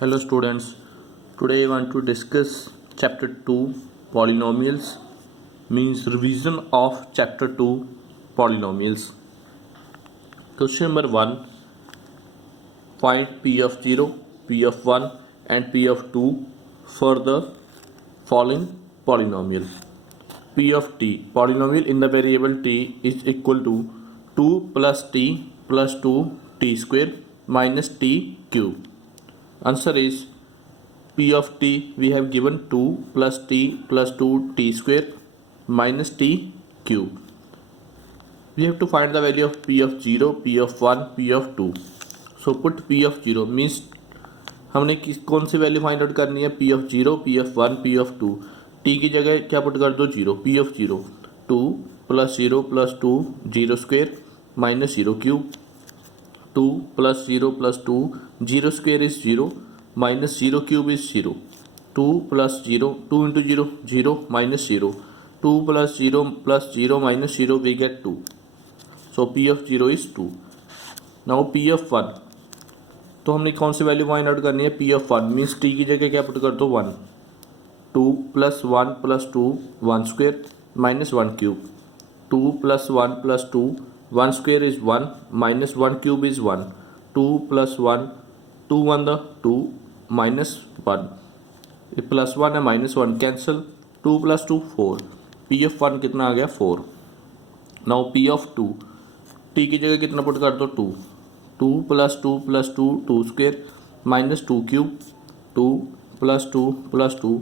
Hello students, today I want to discuss chapter 2 polynomials, means revision of chapter 2 polynomials. Question number 1, find p of 0, p of 1 and p of 2 for the following polynomial. P of t, polynomial in the variable t is equal to 2 plus t plus 2 t square minus t cube. Answer is p of t we have given 2 plus t plus 2 t square minus t cube. We have to find the value of p of 0, p of 1, p of 2. So put p of 0 means हमने कौन सी value find out करनी है, p of 0, p of 1, p of 2. t की जगह क्या put कर दो 0, p of 0 2 plus 0 plus 2 0 square minus 0 cube. 2 plus 0 plus 2 0 square is 0 minus 0 cube is 0. 2 plus 0 2 into 0 0 minus 0. 2 plus 0 minus 0 we get 2. So p of 0 is 2. Now p of 1, तो हमने कौन सी value find out करनी है, p of 1 means t की जगह क्या put कर दो 1. 2 plus 1 plus 2 1 square minus 1 cube. 2 plus 1 plus 2 1 square is 1 minus 1 cube is 1. 2 plus 1 2 1 the 2 minus 1 plus 1 है minus 1 cancel. 2 plus 2 4. p of 1 कितना आ गया 4. नाउ p of 2, t की जगह कितना पुट कर दो 2. 2 plus 2 plus 2 2 square minus 2 cube. 2 plus 2 plus 2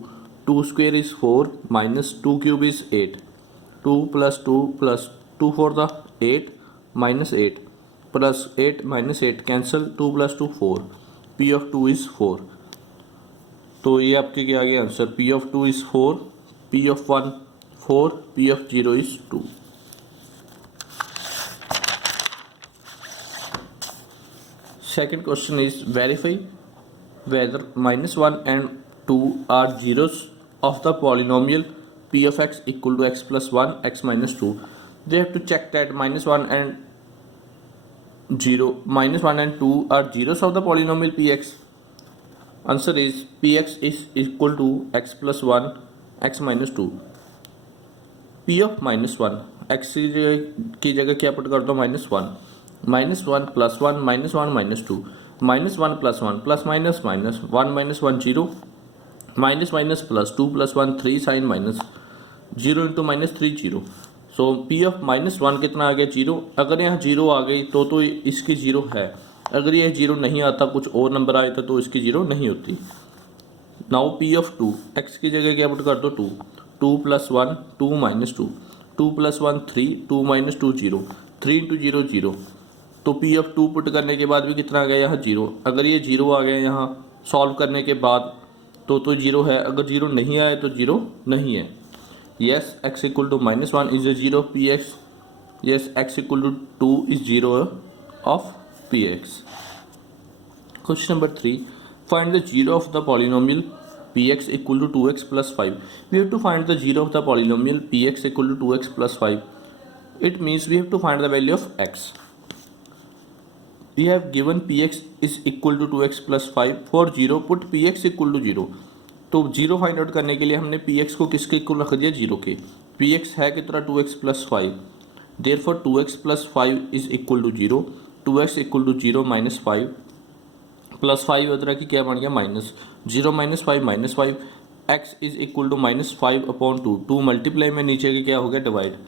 2 square is 4 minus 2 cube is 8. 2 plus 2 plus 2 for the 8 minus 8 plus 8 minus 8 cancel. 2 plus 2 4. p of 2 is 4. तो ये आपके क्या आ गया answer, p of 2 is 4, p of 1 4, p of 0 is 2. Second question is verify whether -1 and 2 are zeros of the polynomial p of x equal to x plus 1 x minus 2. They have to check that -1 and 2 are zeros of the polynomial px. Answer is px is equal to x plus 1 x minus 2. p of -1, x की जगह क्या put कर दो -1. -1 plus 1 -1 minus 2. -1 plus 1 plus minus 1 minus 1 0 minus minus plus 2 plus 1 3 sin minus 0 into minus 3 0. So p of -1 कितना आ गया 0. अगर यहाँ 0 आ गई तो इसकी 0 है. अगर ये 0 नहीं आता, कुछ और नंबर आया था तो इसकी 0 नहीं होती. नाउ p of 2, x की जगह क्या पुट कर दो 2. 2 plus 1 2 minus 2. 2 plus 1 3 2 minus 2 0. 3 into 0 0. तो p of 2 पुट करने के बाद भी कितना आ गया यहाँ 0. अगर ये 0 आ गया यहाँ सॉल्व करने के बाद तो 0 है. अगर 0 नहीं आए तो 0 नहीं है. Yes, x equal to -1 is a 0 of px. Yes, x equal to 2 is 0 of px. Question number 3. Find the 0 of the polynomial px equal to 2x plus 5. We have to find the 0 of the polynomial px equal to 2x plus 5. It means we have to find the value of x. We have given px is equal to 2x plus 5. For 0, put px equal to 0. तो 0 find out करने के लिए हमने px को किसके equal रख दिया 0 के. px है कितना 2x plus 5. Therefore 2x plus 5 is equal to 0. 2x equal to 0 minus 5 plus 5 उधर की क्या बन गया minus 0 minus 5 minus 5. x is equal to -5 upon 2. 2 multiply में नीचे के क्या हो गया divide.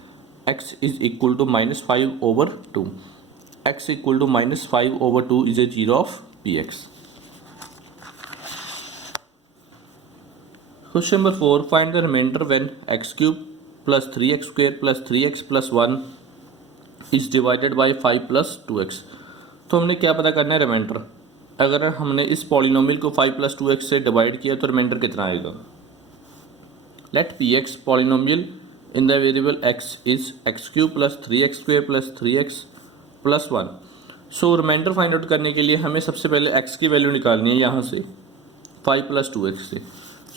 x is equal to -5 over 2. x equal to -5 over 2 is a 0 of px. Question number 4. Find the remainder when x cube plus 3x square plus 3x plus 1 is divided by 5 plus 2x. तो हमने क्या पता करना है reminder. अगर हमने इस polynomial को 5 plus 2x से डिवाइड किया तो रिमाइंडर कितना आएगा. Let px polynomial in the variable x is x cube plus 3x square plus 3x plus 1. So remainder find out करने के लिए हमें सबसे पहले x की वैल्यू निकालनी है यहाँ से 5 plus 2x से.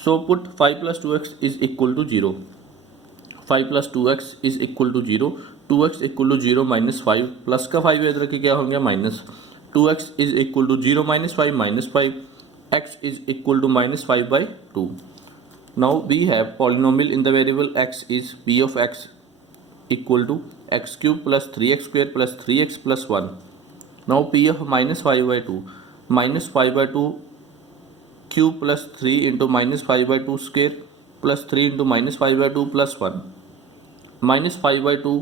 So put 5 plus 2x is equal to 0. 5 plus 2x is equal to 0. 2x equal to 0 minus 5 plus का 5 इधर के क्या हो गया minus. 2x is equal to 0 minus 5 minus 5. x is equal to minus 5 by 2. Now we have polynomial in the variable x is p of x equal to x cube plus 3x square plus 3x plus 1. Now p of minus 5 by 2 minus 5 by 2 cube plus 3 into minus 5 by 2 square plus 3 into minus 5 by 2 plus 1. Minus 5 by 2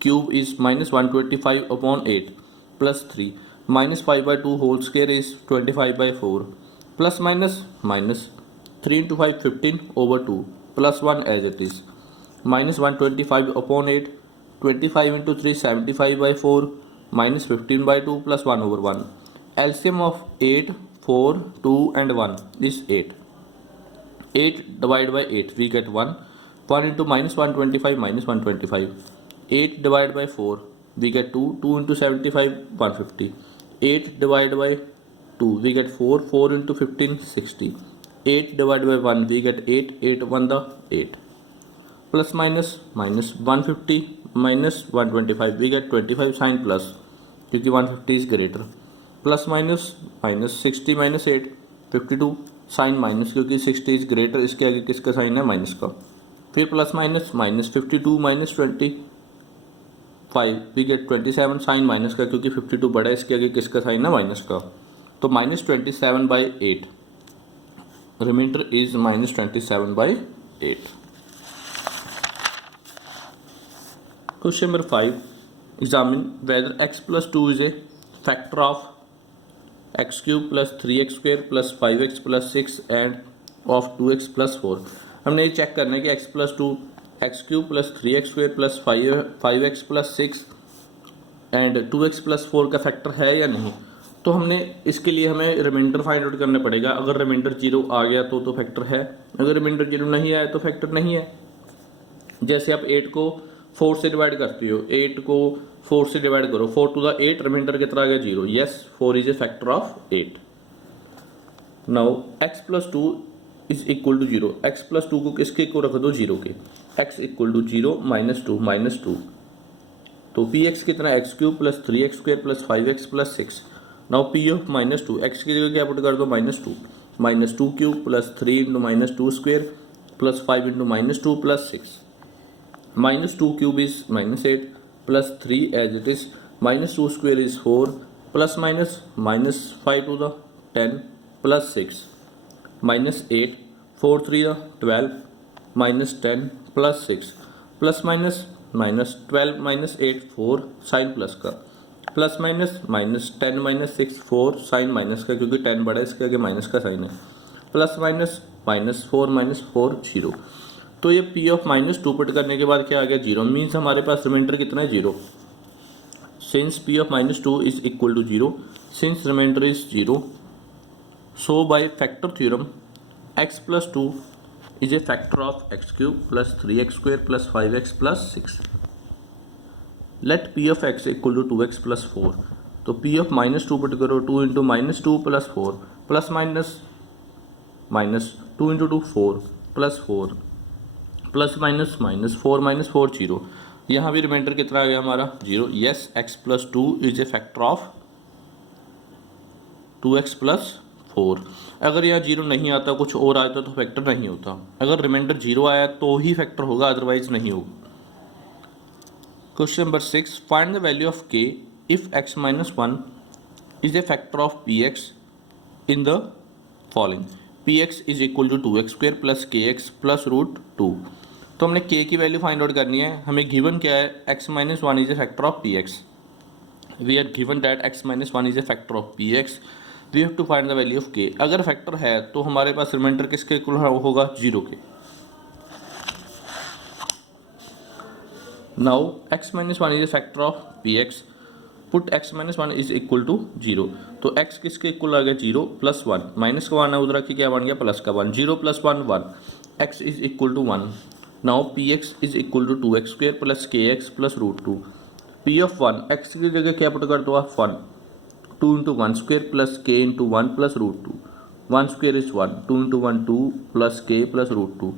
cube is minus 125 upon 8 plus 3 minus 5 by 2 whole square is 25 by 4 plus minus 3 into 5 15 over 2 plus 1 as it is minus 125 upon 8 25 into 3 75 by 4 minus 15 by 2 plus 1 over 1. LCM of 8, 4, 2 and 1 is 8. 8 divided by 8 we get 1. 1 into minus 125 minus 125. 8 divided by 4 we get 2. 2 into 75 150. 8 divided by 2 we get 4. 4 into 15 60. 8 divided by 1 we get 8. 8 1 the 8. Plus minus 150 minus 125 we get 25 sign plus क्योंकि 150 is greater. Plus minus 60 minus 8 52 sign minus क्योंकि 60 is greater, इसके आगे किसका sign है minus का. फिर plus minus 52 minus 25 we get 27 sign minus का क्योंकि 52 बड़ा है, इसके आगे किसका साइन है माइनस का. तो minus 27 by 8 remainder is minus 27 by 8. Question number 5 examine whether x plus 2 is a factor of x cube plus 3x square plus 5x plus 6 and of 2x plus 4. हमने ये चेक करना है कि x plus 2 x cube plus 3x square plus 5x plus 6 and 2x plus 4 का factor है या नहीं. तो हमने इसके लिए हमें रिमाइंडर फाइंड आउट करना पड़ेगा. अगर रिमाइंडर 0 आ गया तो फैक्टर है, अगर रिमाइंडर 0 नहीं आया तो फैक्टर नहीं है. जैसे आप 8 को 4 से डिवाइड करती हो, 8 को 4 से डिवाइड करो, 4 टू द 8 रिमाइंडर कितना आ गया 0. Yes 4 is a factor of 8. Now x plus 2 is equal to 0. x plus 2 को किसके को रख दो 0 के. x इक्वल टू 0 माइनस 2 तो पी एक्स कितना x cube plus 3x square plus 5x plus 6. Now p of minus 2 x की जगह क्या पुट कर दो minus 2 cube plus 3 into minus 2 square plus 5 into minus 2 plus 6. Minus 2 cube is minus 8 plus 3 as it is minus 2 square is 4 plus minus 5 to the 10 plus 6 minus 8 4 3 the 12 minus 10 plus 6 plus minus 12 minus 8 4 sign plus का plus minus 10 minus 6 4 sign minus का क्योंकि 10 बड़ा है, इसके आगे minus का sign है. Plus minus 4 0. तो ये p ऑफ माइनस 2 पुट करने के बाद क्या आ गया 0. मीन्स हमारे पास रिमाइंडर कितना है 0. Since p of minus 2 is equal to 0, since remainder is 0, so by factor theorem x plus 2 is a factor of x cube plus 3x square plus 5x plus 6. Let p of x equal to 2x plus 4. तो p of minus 2 put करो 2 into minus 2 plus 4 plus minus 2 into 2 4 plus 4 plus minus 4 minus 4 0. यहाँ भी reminder कितना आ गया हमारा 0. Yes x plus 2 is a factor of 2x plus 4. अगर यहाँ 0 नहीं आता कुछ और आता तो फैक्टर नहीं होता. अगर रिमाइंडर 0 आया तो ही फैक्टर होगा, अदरवाइज नहीं होगा. Question number 6 find the value of k if x minus 1 is a factor of px in the following. px is equal to 2x square plus kx plus root 2. तो हमने k की value find out करनी है. हमें given क्या है x minus 1 is a factor of px. We are given that x minus 1 is a factor of px. We have to find the value of k. अगर factor है तो हमारे पास reminder किसके इक्वल होगा 0 के. Now x minus 1 is a factor of px. Put x minus 1 is equal to 0. तो x किसके equal आ गया 0 प्लस 1 माइनस का 1 है उधर की क्या बन गया प्लस का 1. 0 plus 1 1 x is equal to 1. Now px is equal to 2x square plus kx plus root 2. p of 1 x की जगह क्या पुट कर दो आप 1 2 into 1 square plus k into 1 plus root 2. 1 square is 1 2 into 1 2 plus k plus root 2.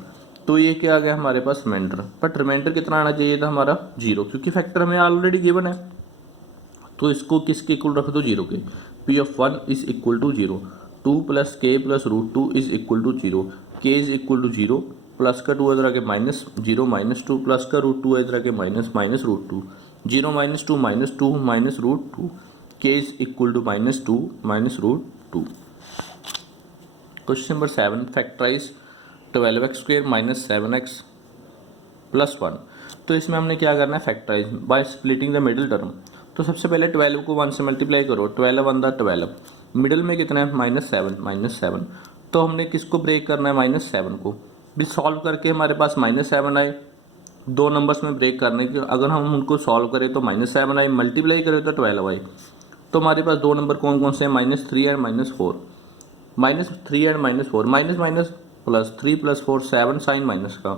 तो ये क्या आ गया हमारे पास रिमाइंडर. बट रिमाइंडर कितना आना चाहिए था हमारा 0 क्योंकि फैक्टर हमें ऑलरेडी गिवन है. तो इसको किसके इक्वल रख दो 0 k. p of 1 is equal to 0. 2 plus k plus root 2 is equal to 0, k is equal to 0, plus का 2 इधर आके माइनस 0 माइनस 2 प्लस का रूट 2 इधर आके minus minus root 2, 0 minus 2 minus root 2, के is equal to minus 2 minus root 2। Question number 7, factorise 12x square minus 7x plus 1। तो इसमें हमने क्या करना है, factorise by splitting the middle term. तो सबसे पहले 12 को 1 से मल्टीप्लाई करो, 12 वन द 12, मिडिल में कितना है माइनस 7। तो हमने किसको ब्रेक करना है, -7 को। भी सॉल्व करके हमारे पास -7 आए, दो नंबर्स में ब्रेक करने के, अगर हम उनको सॉल्व करें तो -7 आए, मल्टीप्लाई करें तो 12 आए। तो हमारे पास दो नंबर कौन कौन से हैं, -3 and -4, -3 and -4, minus minus plus 3 plus 4 7 sign minus का,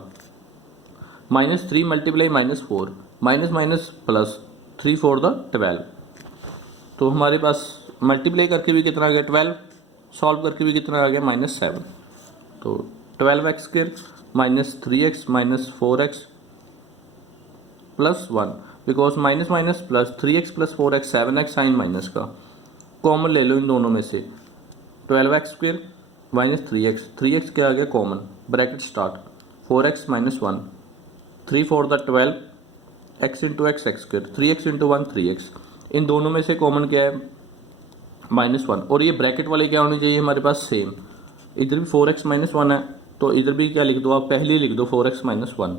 -3 मल्टीप्लाई -4, माइनस माइनस प्लस 3 4 द 12। तो हमारे पास मल्टीप्लाई करके भी कितना आ गया 12, सॉल्व करके भी कितना आ गया -7। तो 12x square minus 3x minus 4x plus 1, because minus minus plus 3x plus 4x 7x sign minus का, कॉमन ले लो इन दोनों में से, 12x स्क्वायर माइनस 3x क्या आ गया common, bracket start, 4x minus 1, 3 4 द 12, x into x x square, 3x into 1 3x, इन दोनों में से कॉमन क्या है -1, और ये ब्रैकेट वाले क्या होने चाहिए हमारे पास सेम, इधर भी 4x माइनस 1 है तो इधर भी क्या लिख दो आप, पहले लिख दो 4x माइनस 1।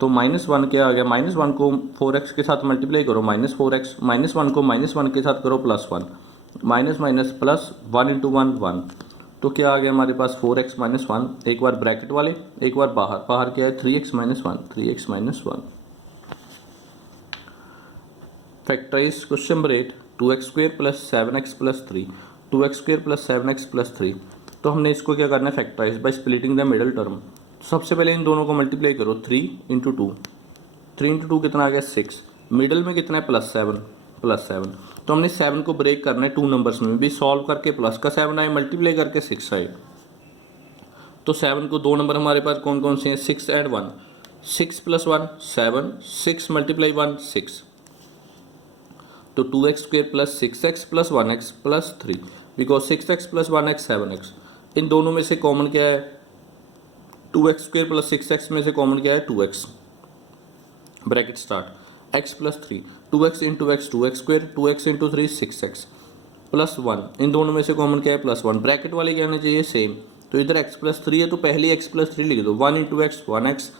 तो -1 क्या आ गया, -1 को 4x के साथ मल्टीप्लाई करो -4x, -1 को -1 के साथ करो +1, माइनस माइनस प्लस 1 इंटू 1 1। तो क्या आ गया हमारे पास 4x माइनस 1, एक बार ब्रैकेट वाले एक बार बाहर, बाहर क्या है 3x minus 1, 3x minus 1। Factorise question number 8, 2x square plus 7x plus 3, 2x square plus 7x plus 3। तो हमने इसको क्या करना है, factorise by splitting the middle term. सबसे पहले इन दोनों को मल्टीप्लाई करो, 3 इंटू 2, 3 इंटू 2 कितना आ गया 6, मिडल में कितना है +7। तो हमने 7 को ब्रेक करना है टू नंबर्स में, भी सॉल्व करके प्लस का 7 आए, मल्टीप्लाई करके 6 आए। तो 7 को दो नंबर हमारे पास कौन कौन से हैं, 6 एंड 1, 6 प्लस 1 7, 6 मल्टीप्लाई 1 6। तो 2x square plus 6x plus 1x plus 3, because 6x plus 1x 7x, इन दोनों में से कॉमन क्या है, 2x स्क्वायर प्लस 6x में से कॉमन क्या है 2x, bracket start, x plus 3, 2x into x 2x square, 2x into 3 6x plus 1, इन दोनों में से कॉमन क्या है +1, ब्रैकेट वाले क्या होना चाहिए सेम। तो इधर x प्लस 3 है तो पहले x प्लस 3 लिख दो, 1 इंटू एक्स 1x,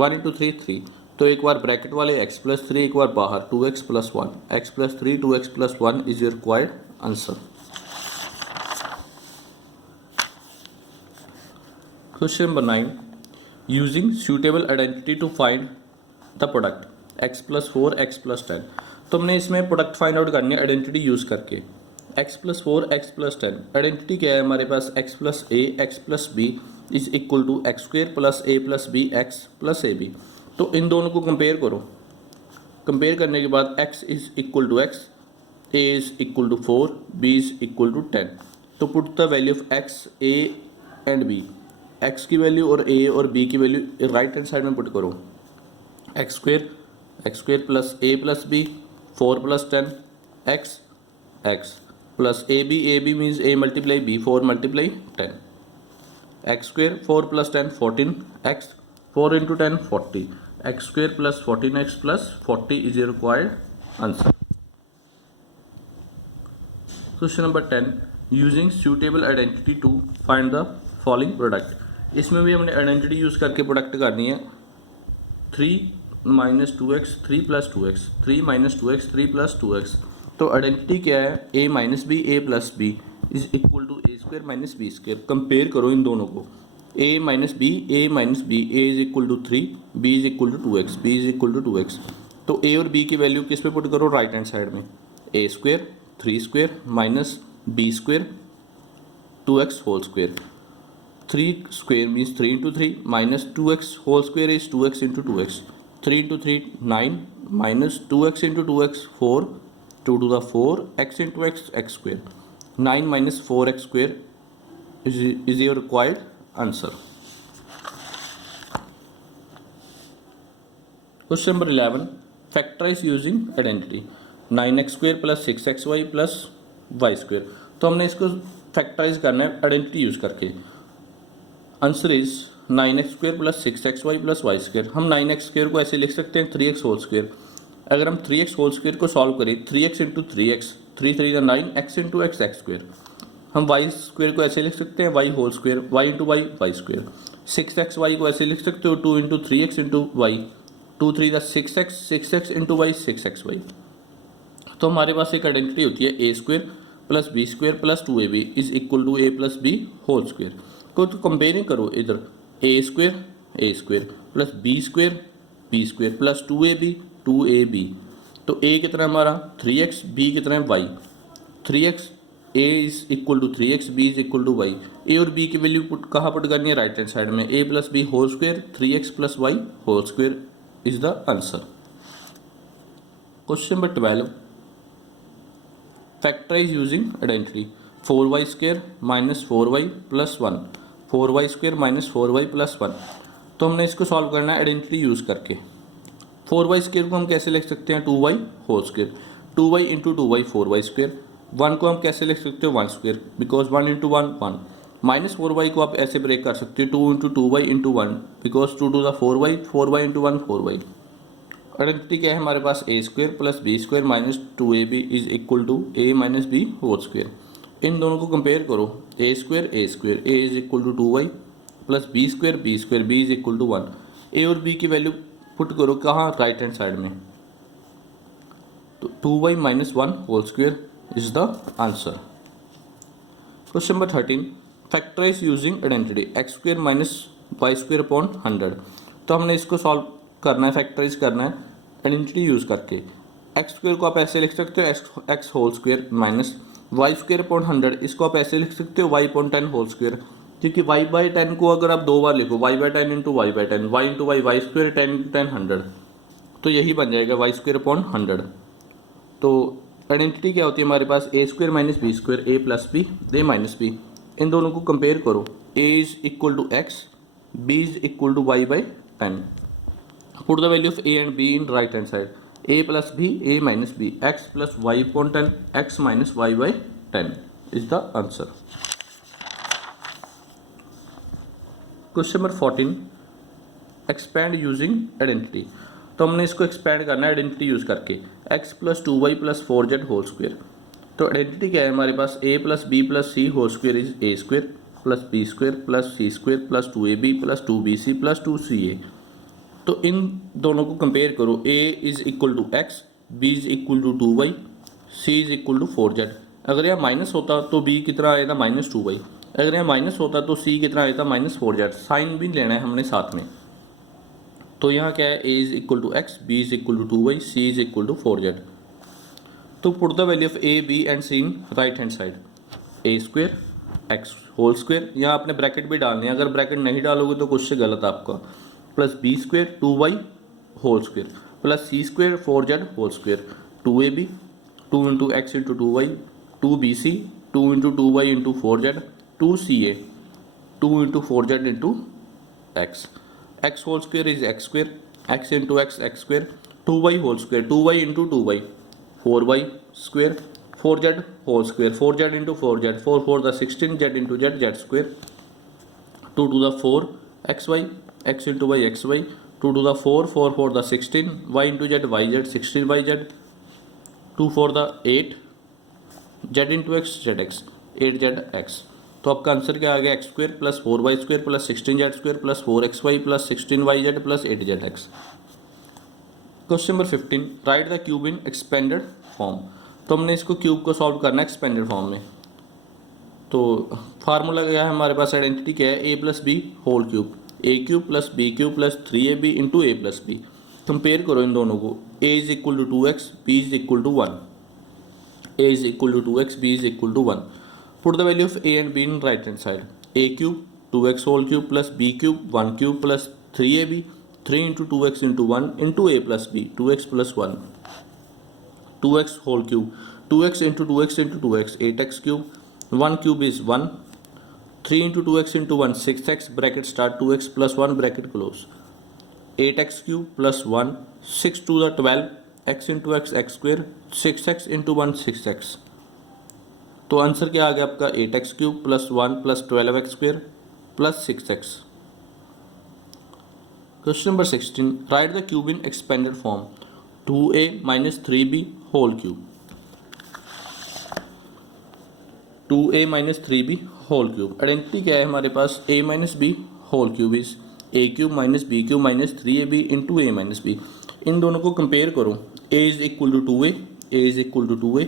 1 इंटू 3 3। तो एक बार ब्रैकेट वाले x प्लस 3, एक बार बाहर 2x plus 1, x plus 3 2x plus 1 is your required answer. Question number 9, using suitable identity to find the product x plus 4 x plus 10। तो हमने इसमें प्रोडक्ट फाइंड आउट करनी है आइडेंटिटी यूज़ करके, x plus 4 x plus 10। Identity क्या है हमारे पास, x plus a x plus b is equal to X square plus a plus b x plus ab। तो इन दोनों को कंपेयर करो, कंपेयर करने के बाद x is equal to x, a is equal to 4, b is equal to 10। तो put the value of x a and b, x की वैल्यू और a और b की वैल्यू राइट हैंड साइड में पुट करो, X square plus a plus b 4 plus 10 x plus ab means a multiply b 4 multiply 10, X square 4 plus 10 14 x 4 into 10 40, X square plus 14x plus 40 is your required answer. Question number 10, using suitable identity to find the following product. इसमें भी हमने identity use करके product करनी है, 3 minus 2x 3 plus 2x, 3 minus 2x 3 plus 2x। तो identity क्या है, a minus B a plus B is equal to A square minus B square. Compare करो इन दोनों को, a minus B a is equal to 3, b is equal to 2x, b is equal to 2x। तो a और b की value किस पे put करो, राइट हैंड साइड में, a square 3 square minus b square 2x whole square, 3 square means 3 into 3 minus 2x whole square is 2x into 2x, 3 into 3 9 minus 2x into 2x 4, 2 to द 4 x into x x square, 9 minus 4x square is your required answer. Question number 11, factorise using identity, 9x square plus 6xy plus y square. तो हमने इसको factorise करना है identity use करके। Answer is 9x² plus 6xy plus Y square. हम 9x² को ऐसे लिख सकते हैं 3x होल स्क्वेयर। अगर हम 3x होल स्क्वेयर को सॉल्व करें 3x into 3x, 3 3 9, x into x x square. हम वाई स्क्वेयर को ऐसे लिख सकते हैं y whole square, y into y y square. 6xy को ऐसे लिख सकते हो 2 into 3x into y, 2 3 6x, 6x into y 6xy। तो हमारे पास एक आइडेंटिटी होती है a square plus B square plus 2ab is equal to a plus b whole square. तो कंपेयरिंग करो इधर a square plus B square plus 2ab तो ए कितना हमारा 3x, बी कितना है y, 3x a is equal to 3x, b is equal to y. A और b की वैल्यू कहाँ पुट करनी है, राइट हैंड साइड में। A plus b whole square 3x plus y whole square is the answer. Question number 12, factorise using identity. 4y square minus 4y plus 1, 4y square minus 4y plus 1। तो हमने इसको solve करना है identity use करके। 4y square को हम कैसे लिख सकते हैं 2y whole square, 2y into 2y 4y square. 1 को हम कैसे लिख सकते हो 1 square, because 1 into 1 1। Minus 4y को आप ऐसे ब्रेक कर सकते हो 2 into 2y into 1, because 2 to the 4y, 4y into 1 4y। Identity क्या है हमारे पास a square plus B square minus 2ab is equal to a minus b whole square. इन दोनों को कंपेयर करो, a square a is equal to 2y plus B square b is equal to 1। A और b की value put करो कहाँ, right hand side में। तो 2y minus 1 whole square is the answer. Question number 13, factorise using identity X square minus Y square upon 100। तो हमने इसको solve करना है, फैक्टराइज करना है आइडेंटिटी यूज़ करके। एक्स स्क्वेयर को आप ऐसे लिख सकते हो X whole square minus Y square upon 100, इसको आप ऐसे लिख सकते हो वाई अपॉन 10 होल स्क्वेयर। क्योंकि वाई बाई 10 को अगर आप दो बार लिखो Y by 10 into Y by 10, Y into Y square 10 into 10 100, तो यही बन जाएगा वाई स्क्वेयर अपॉन 100। तो आइडेंटिटी क्या होती है हमारे पास, a square minus b square, a plus b a minus b. इन दोनों को कंपेयर करो, a is equal to x, B is equal to y by 10। Put the value of a and b in right hand side, a plus b a minus b, x plus y upon 10, x minus y by 10 is the answer. Question number 14, expand using identity. तो हमने इसको expand करना है identity use करके, x plus 2y plus 4z whole square. तो identity क्या है हमारे पास, a plus B plus C whole square is A square plus B square plus C square plus 2ab plus 2bc plus 2ca। तो इन दोनों को कंपेयर करो, a is equal to X, b is equal to 2y, c is equal to 4z। अगर यहाँ minus होता तो b कितना आएगा माइनस 2y, अगर यहाँ माइनस होता तो c कितना आएगा माइनस 4z। साइन भी लेना है हमने साथ में। तो यहाँ क्या है, a is equal to x, B is equal to 2y, c is equal to 4z। तो put the value of a b and c in right hand side, A square X whole square, यहाँ आपने bracket भी डालनी है, अगर bracket नहीं डालोगे तो कुछ से गलत आपका, plus B square 2y whole square plus C square 4z whole square, 2ab 2 into X into 2y, 2bc 2 into 2y into 4z, 2ca 2 into 4z into x. X whole square is X square, X into x x square, 2y whole square 2y into 2y 4y square, 4z whole square 4z into 4z 4 4 द 16 z into z z square, 2 to द 4 xy x into y xy, 2 to द 4 4 4 द 16 y into z yz 16yz, 2 4 द 8 z into x zx 8zx। तो आपका answer क्या आ गया, X square plus 4y square plus 16z square plus 4xy plus 16yz plus 8zx। Question number 15, write the cube in expanded form. तो हमने इसको cube को सॉल्व करना है एक्सपेंडेड फॉर्म में। तो फार्मूला क्या है हमारे पास, आइडेंटिटी क्या है, a plus b whole cube, a cube plus b cube plus 3ab into A plus b. Compare करो इन दोनों को, a is equal to 2x, b is equal to 1, a is equal to 2x, b is equal to 1। Put the value of a and b in right hand side, a cube 2x whole cube plus b cube 1 cube plus 3ab 3 into 2x into 1 into A plus B 2x plus 1, 2x whole cube 2x into 2x into 2x 8x cube, 1 cube is 1, 3 into 2x into 1 6x bracket start 2x plus 1 bracket close, 8x cube plus 1, 6 टू द 12 x into x X square 6x into 1 6x। तो answer क्या आ गया आपका 8x³ plus 1 plus 12x² plus 6x। Question number 16, right the cube in expanded form 2a minus 3b whole cube. 2a minus 3b whole cube, identity क्या है हमारे पास, a minus b whole cube is a³ minus b³ minus 3ab into a minus b. इन दोनों को compare करो, a is equal to 2a, a is equal to 2a,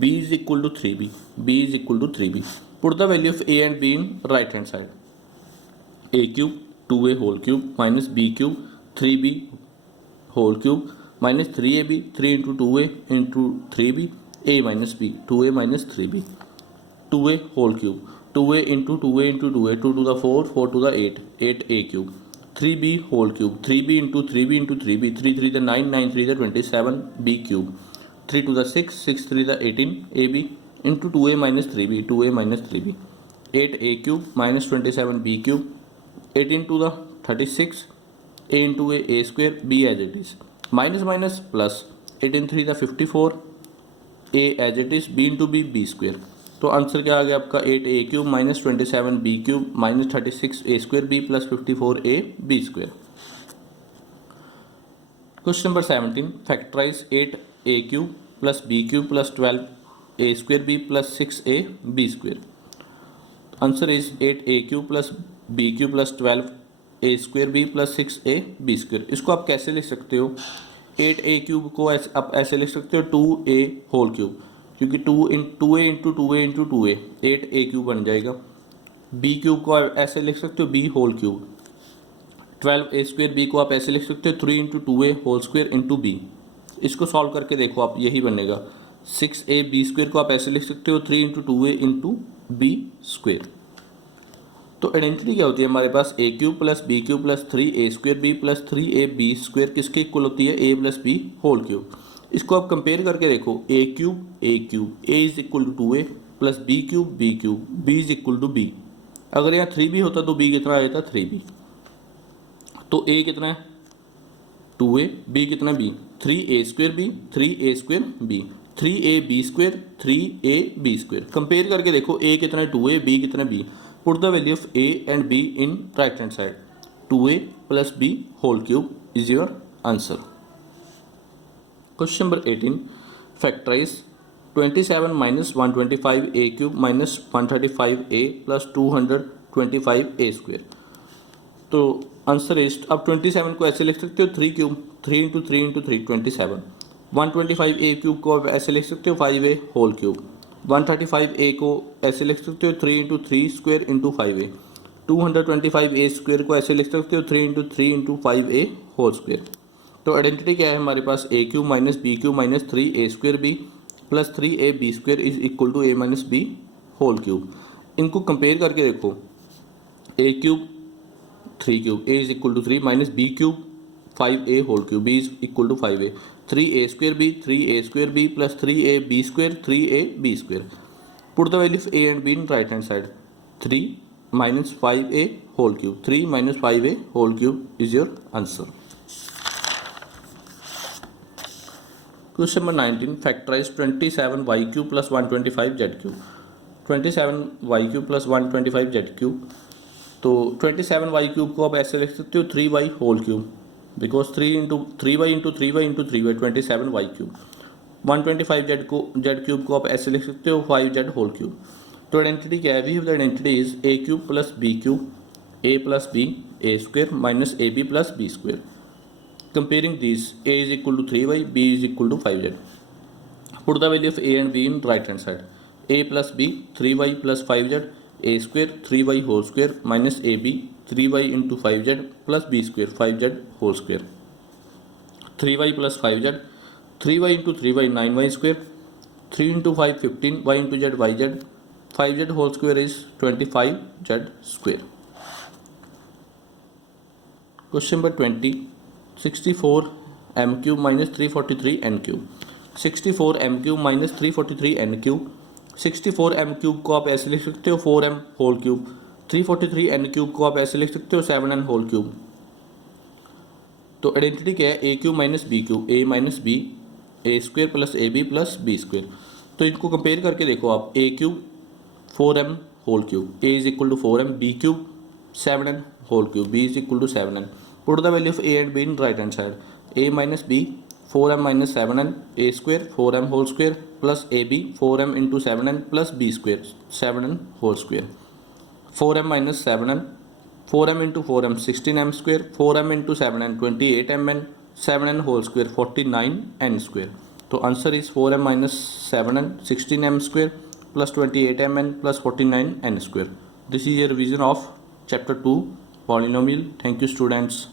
b is equal to 3b, b is equal to 3b। Put the value of a and b in right hand side. a³ 2a whole cube minus b³ 3b whole cube minus 3ab 3 into 2a into 3b a minus b 2a minus 3b 2a whole cube 2a into 2a into 2a 2 to द 4 4 टू द 8 8a cube 3b whole cube 3b into 3b into 3b 3 3 द 9 9 3 द 27 b cube 3 टू द 6 6 3 द 18 ab into 2a minus 3b 2a minus 3b 8a cube minus 27 b cube 18 टू द 36 a into a square b as it is minus minus plus 18 3 द 54 a as it is b into b square. तो answer क्या आ गया आपका 8a cube minus 27 b cube minus 36 a square b plus 54 a b square. Question number 17, factorise 8a cube plus b cube plus 12 a square b plus 6a b square. Answer is 8a cube plus b cube plus 12 a square b plus 6a b square. इसको आप कैसे लिख सकते हो, 8a cube को आप ऐसे लिख सकते हो 2a होल क्यूब, क्योंकि 2a into 2a into 2a 8a cube बन जाएगा। b क्यूब को आप ऐसे लिख सकते हो b whole cube, 12a square b को आप ऐसे लिख सकते हो 3 into 2a whole square into b। इसको सॉल्व करके देखो आप, यही बनेगा 6a b स्क्वेयर को आप ऐसे लिख सकते हो 3 into 2a into b square. तो आइडेंटिटी क्या होती है हमारे पास, a cube plus b cube plus 3a square b plus 3a b square किसके इक्वल होती है, a plus b whole cube. इसको आप कंपेयर करके देखो, a cube a is equal to 2a plus b cube b is equal to b। अगर यहाँ 3b होता तो b कितना आ जाता, 3b। तो a कितना है 2a, b कितना b 3a square b 3a square b 3ab square 3ab square. Compare करके देखो, a कितना है 2a, b कितना b। Put the value of a and b in right hand side. 2a plus b whole cube is your answer. Question number 18, factorise 27 minus 125a cube minus 135a plus 225a square. तो answer is, अब 27 को ऐसे लिख सकते हो 3 cube 3 into 3 into 3 27। 125a cube को आप ऐसे लिख सकते हो 5a होल क्यूब। 135a को ऐसे लिख सकते हो 3 into 3 square into 5a। 225a square को ऐसे लिख सकते हो 3 into 3 into 5a whole square. तो आइडेंटिटी क्या है हमारे पास, a cube minus b cube minus 3a square b plus 3ab square is equal to a minus b whole cube. इनको कंपेयर करके देखो, a cube 3 cube a is equal to 3 minus b cube 5a whole cube b is equal to 5a 3a square b plus 3ab square 3ab square. Put the value of a and b in right hand side. 3 minus 5a whole cube 3 minus 5a whole cube is your answer. Question number 19, factorise 27y cube plus 125z cube. 27y cube plus 125z cube. तो 27y cube को आप ऐसे लिख सकते हो 3y whole cube, because 3y into 3y into 3y 27y cube. 125z cube को आप ऐसे लिख सकते हो 5z होल क्यूब। तो आइडेंटिटी क्या है, we have the identity is a cube plus b cube a plus b a square minus ab plus b square. Comparing these, a is equal to 3y, b is equal to 5z. Put the value of a and b in right hand side. a plus b 3y plus 5z a square 3y whole square minus ab 3y into 5z plus b square 5z whole square. 3y plus 5z 3y into 3y 9y square 3 into 5 15 y into z yz 5z whole square is 25z square. Question number 20, 64 m cube minus 343 n cube। 64 m cube minus 343 n cube। 64 m cube को आप ऐसे लिख सकते हो 4m whole cube. 343 n cube को आप ऐसे लिख सकते हो 7n होल क्यूब। तो आइडेंटिटी क्या है, a cube minus b cube a minus b a square plus ab plus b square. तो इनको कंपेयर करके देखो आप, a cube 4m whole cube, a is equal to 4m, b cube 7n whole cube, b is equal to 7n. Put the value of a and b in right hand side. a minus b 4m minus 7n, a square 4m whole square plus ab 4m into 7n plus b square 7n whole square. 4m minus 7n, 4m into 4m 16m square, 4m into 7n 28mn, 7n whole square 49n square. तो answer is 4m minus 7n 16m square plus 28mn plus 49n square. This is a revision of chapter 2 polynomial. Thank you students.